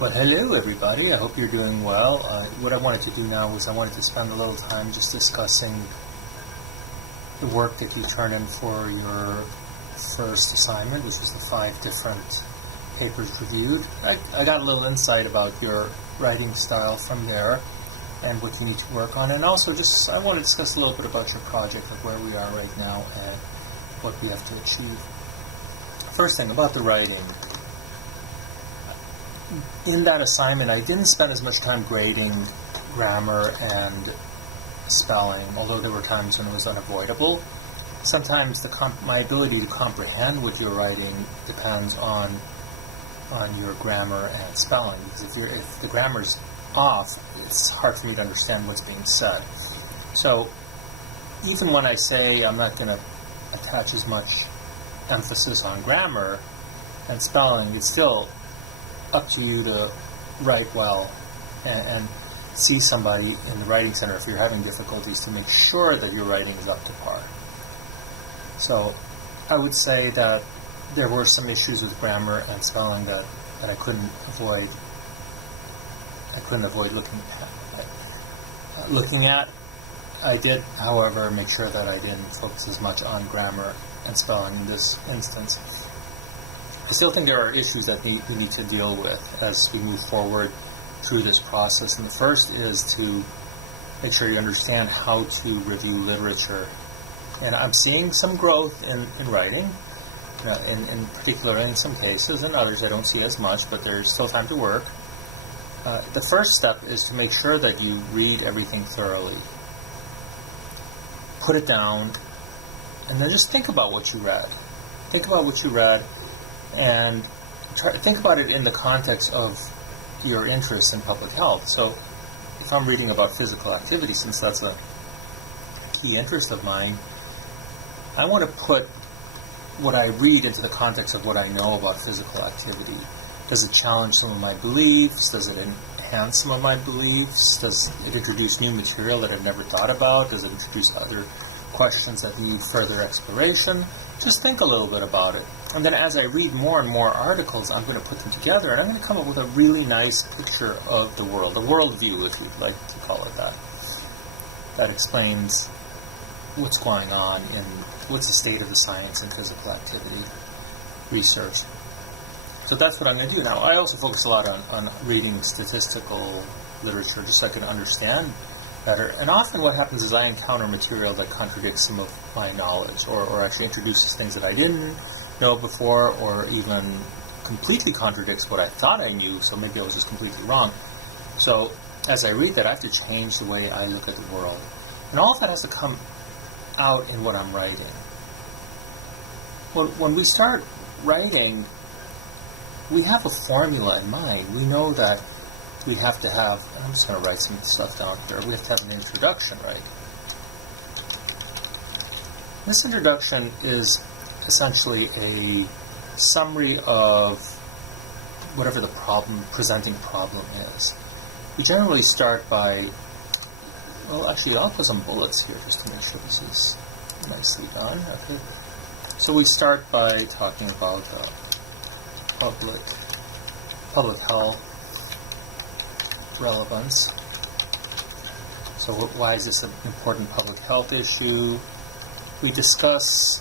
Well, hello everybody. I hope you're doing well. What I wanted to do now was I wanted to spend a little time just discussing the work that you turned in for your first assignment, which was the 5 different papers reviewed. I got a little insight about your writing style from there and what you need to work on, and also just I want to discuss a little bit about your project, like where we are right now and what we have to achieve. First thing about the writing. In that assignment, I didn't spend as much time grading grammar and spelling, although there were times when it was unavoidable. Sometimes my ability to comprehend what you're writing depends on your grammar and spelling, because if the grammar's off, it's hard for me to understand what's being said. So even when I say I'm not going to attach as much emphasis on grammar and spelling, it's still up to you to write well and see somebody in the writing center if you're having difficulties to make sure that your writing is up to par. So I would say that there were some issues with grammar and spelling that I couldn't avoid. Looking at. I did, however, make sure that I didn't focus as much on grammar and spelling in this instance. I still think there are issues that we need to deal with as we move forward through this process. And the first is to make sure you understand how to review literature. And I'm seeing some growth in writing, in particular in some cases, and others I don't see as much, but there's still time to work. The first step is to make sure that you read everything thoroughly. Put it down, and then just think about what you read. Think about what you read, and think about it in the context of your interest in public health. So if I'm reading about physical activity, since that's a key interest of mine, I want to put what I read into the context of what I know about physical activity. Does it challenge some of my beliefs? Does it enhance some of my beliefs? Does it introduce new material that I've never thought about? Does it introduce other questions that need further exploration? Just think a little bit about it. And then as I read more and more articles, I'm going to put them together, and I'm going to come up with a really nice picture of the world, a worldview, if you'd like to call it that, that explains what's going on in what's the state of the science and physical activity research. So that's what I'm going to do. Now, I also focus a lot on reading statistical literature just so I can understand better. And often what happens is I encounter material that contradicts some of my knowledge or actually introduces things that I didn't know before, or even completely contradicts what I thought I knew, so maybe I was just completely wrong. So as I read that, I have to change the way I look at the world. And all of that has to come out in what I'm writing. When we start writing, we have a formula in mind. We know that we have to have, I'm just going to write some stuff down here, we have to have an introduction, right? This introduction is essentially a summary of whatever the presenting problem is. We generally start by, well, actually I'll put some bullets here just to make sure this is nicely done. Okay. So we start by talking about public health relevance. So why is this an important public health issue? We discuss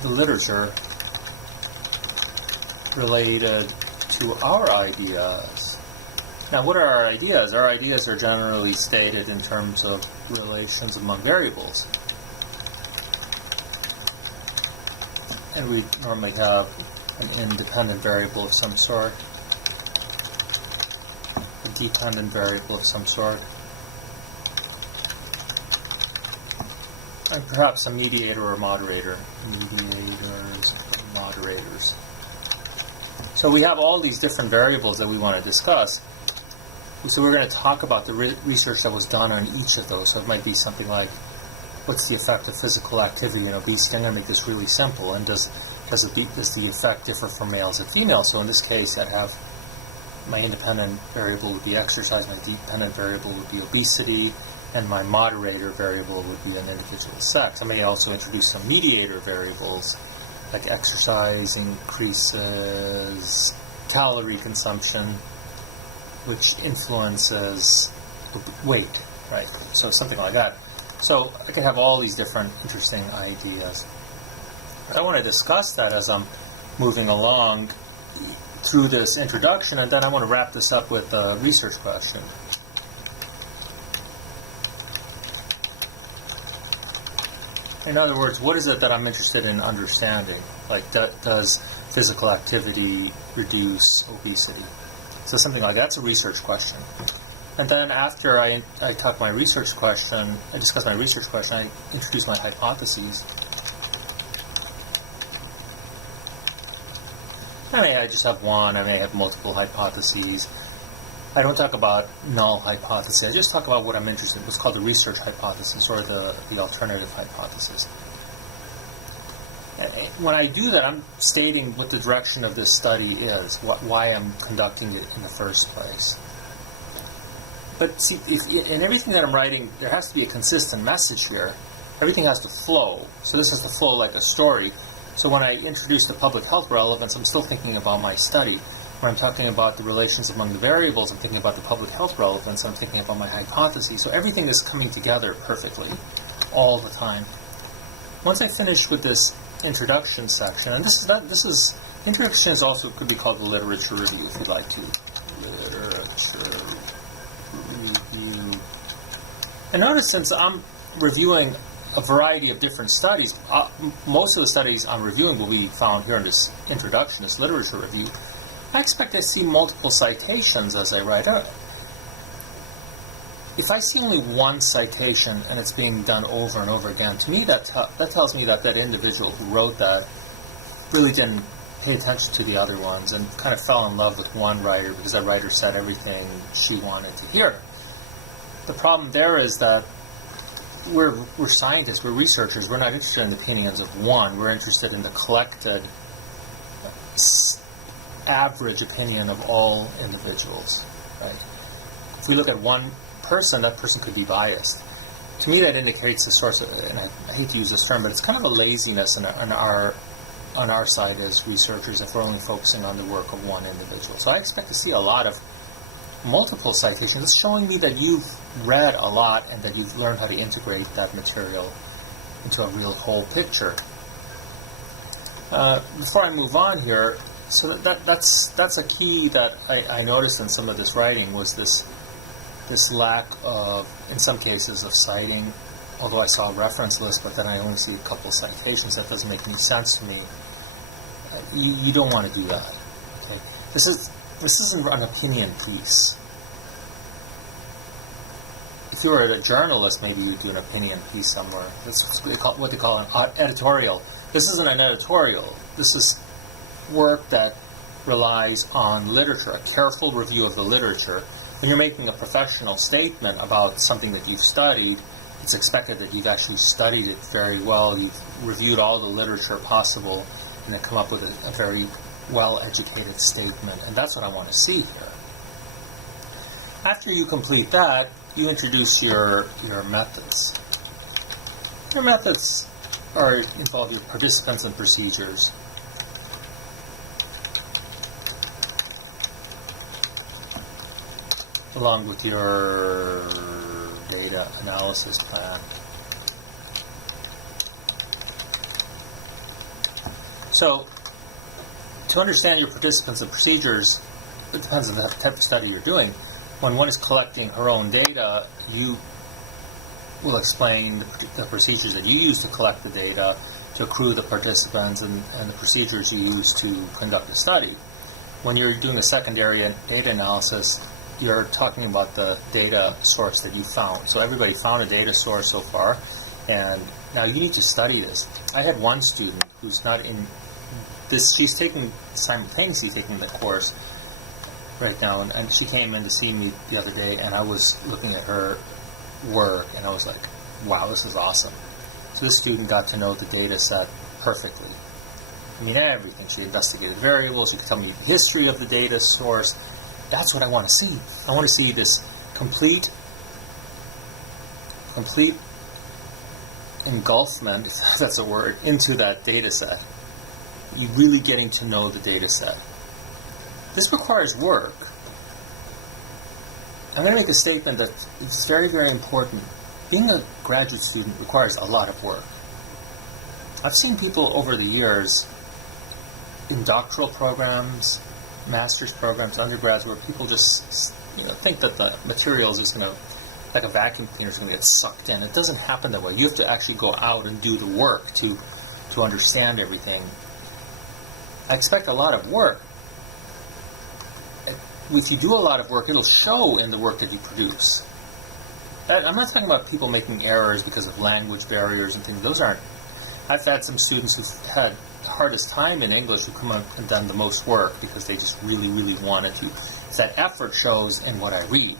the literature related to our ideas. Now, what are our ideas? Our ideas are generally stated in terms of relations among variables. And we normally have an independent variable of some sort, a dependent variable of some sort, and perhaps a mediator or moderator. Mediators and moderators. So we have all these different variables that we want to discuss. So we're going to talk about the research that was done on each of those. So it might be something like, what's the effect of physical activity in obesity? I'm going to make this really simple. And does the effect differ for males and females? So in this case, I'd have my independent variable would be exercise, my dependent variable would be obesity, and my moderator variable would be an individual's sex. I may also introduce some mediator variables, like exercise increases calorie consumption, which influences weight, right? So something like that. So I can have all these different interesting ideas. I want to discuss that as I'm moving along through this introduction, and then I want to wrap this up with a research question. In other words, what is it that I'm interested in understanding? Like, does physical activity reduce obesity? So something like that's a research question. And then after I talk my research question, I discuss my research question, I introduce my hypotheses. I may just have one, I may have multiple hypotheses. I don't talk about null hypothesis. I just talk about what I'm interested in, what's called the research hypothesis or the alternative hypothesis. When I do that, I'm stating what the direction of this study is, why I'm conducting it in the first place. But see, in everything that I'm writing, there has to be a consistent message here. Everything has to flow. So this has to flow like a story. So when I introduce the public health relevance, I'm still thinking about my study. When I'm talking about the relations among the variables, I'm thinking about the public health relevance, I'm thinking about my hypotheses. So everything is coming together perfectly all the time. Once I finish with this introduction section, and introduction is also could be called the literature review if you'd like to. Literature review. And notice since I'm reviewing a variety of different studies, most of the studies I'm reviewing will be found here in this introduction, this literature review. I expect to see multiple citations as I write out. If I see only one citation and it's being done over and over again, to me that tells me that individual who wrote that really didn't pay attention to the other ones and kind of fell in love with one writer because that writer said everything she wanted to hear. The problem there is that we're scientists, we're researchers, we're not interested in the opinions of one, we're interested in the collected average opinion of all individuals, right? If we look at one person, that person could be biased. To me, that indicates a source of, and I hate to use this term, but it's kind of a laziness on our side as researchers if we're only focusing on the work of one individual. So I expect to see a lot of multiple citations. It's showing me that you've read a lot and that you've learned how to integrate that material into a real whole picture. Before I move on here, so that's a key that I noticed in some of this writing was this lack of, in some cases, of citing. Although I saw a reference list, but then I only see a couple citations. That doesn't make any sense to me. You don't want to do that. Okay? This isn't an opinion piece. If you were a journalist, maybe you'd do an opinion piece somewhere. That's what they call an editorial. This isn't an editorial. This is work that relies on literature, a careful review of the literature. When you're making a professional statement about something that you've studied, it's expected that you've actually studied it very well, you've reviewed all the literature possible, and then come up with a very well-educated statement. And that's what I want to see here. After you complete that, you introduce your methods. Your methods involve your participants and procedures. Along with your data analysis plan. So, to understand your participants and procedures, it depends on the type of study you're doing. When one is collecting her own data, you will explain the procedures that you use to collect the data, to accrue the participants, and the procedures you use to conduct the study. When you're doing a secondary data analysis, you're talking about the data source that you found. So everybody found a data source so far, and now you need to study this. I had one student who's not in this, she's simultaneously taking the course right now, and she came in to see me the other day, and I was looking at her work, and I was like, wow, this is awesome. So this student got to know the data set perfectly. I mean, everything. She investigated variables, she could tell me the history of the data source. That's what I want to see. I want to see this complete engulfment, if that's a word, into that data set. You really getting to know the data set. This requires work. I'm going to make a statement that it's very, very important. Being a graduate student requires a lot of work. I've seen people over the years in doctoral programs, master's programs, undergrads, where people just think that the material is just going to, like a vacuum cleaner, is going to get sucked in. It doesn't happen that way. You have to actually go out and do the work to understand everything. I expect a lot of work. If you do a lot of work, it'll show in the work that you produce. I'm not talking about people making errors because of language barriers and things. Those aren't. I've had some students who've had the hardest time in English who come up and done the most work because they just really, really wanted to. That effort shows in what I read.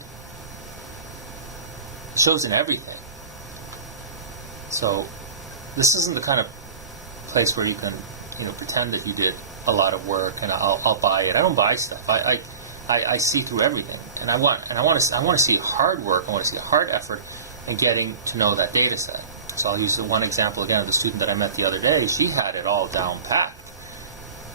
It shows in everything. So this isn't the kind of place where you can, pretend that you did a lot of work and I'll buy it. I don't buy stuff. I see through everything, and I want to see hard work. I want to see hard effort in getting to know that data set. So I'll use the one example again of the student that I met the other day. She had it all down packed.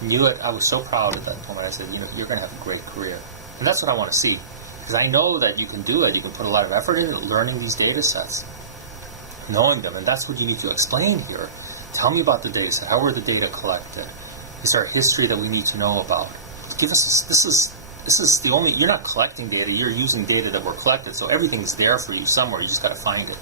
Knew it. I was so proud of that woman. I said, you're going to have a great career, and that's what I want to see, because I know that you can do it. You can put a lot of effort into learning these data sets, knowing them, and that's what you need to explain here. Tell me about the data set. How were the data collected? Is there a history that we need to know about? Give us this is the only, you're not collecting data, you're using data that were collected, so everything's there for you somewhere, you just got to find it.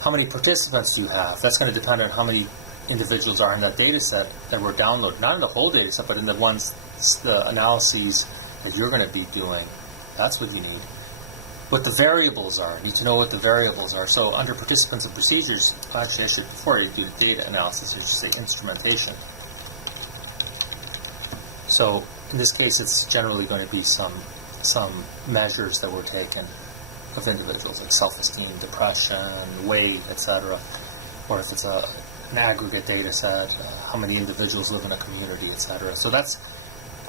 How many participants do you have? That's going to depend on how many individuals are in that data set that were downloaded, not in the whole data set, but in the analyses that you're going to be doing. That's what you need. What the variables are, you need to know what the variables are. So under participants and procedures, actually before I do the data analysis, I should say instrumentation. So in this case, it's generally going to be some measures that were taken of individuals, like self-esteem, depression, weight, etc. Or if it's an aggregate data set, how many individuals live in a community, etc. So that's,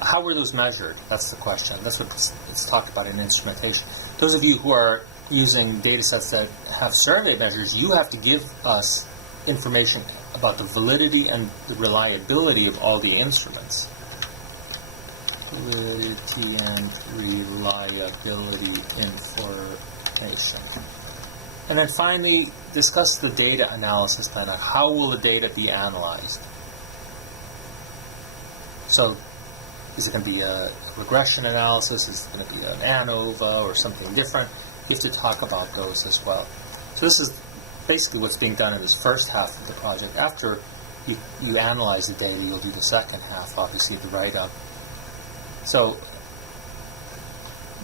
how were those measured? That's the question. That's what it's talked about in instrumentation. Those of you who are using data sets that have survey measures, you have to give us information about the validity and the reliability of all the instruments. Validity and reliability information. And then finally, discuss the data analysis plan. How will the data be analyzed? So, is it going to be a regression analysis? Is it going to be an ANOVA or something different? You have to talk about those as well. So this is basically what's being done in this first half of the project. After you analyze the data, you'll do the second half, obviously, the write-up. So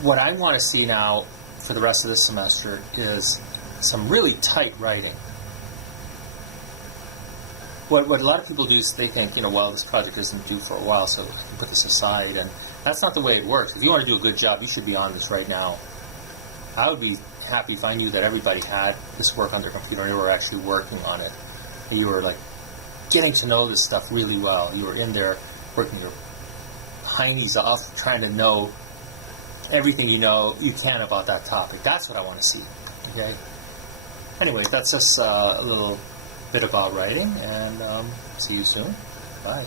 what I want to see now for the rest of this semester is some really tight writing. What a lot of people do is they think, well, this project isn't due for a while, so I can put this aside. And that's not the way it works. If you want to do a good job, you should be on this right now. I would be happy if I knew that everybody had this work on their computer and they were actually working on it. And you were like getting to know this stuff really well. You were in there working your heinies off, trying to know everything you can about that topic. That's what I want to see. Okay. Anyway, that's just a little bit about writing, and see you soon. Bye.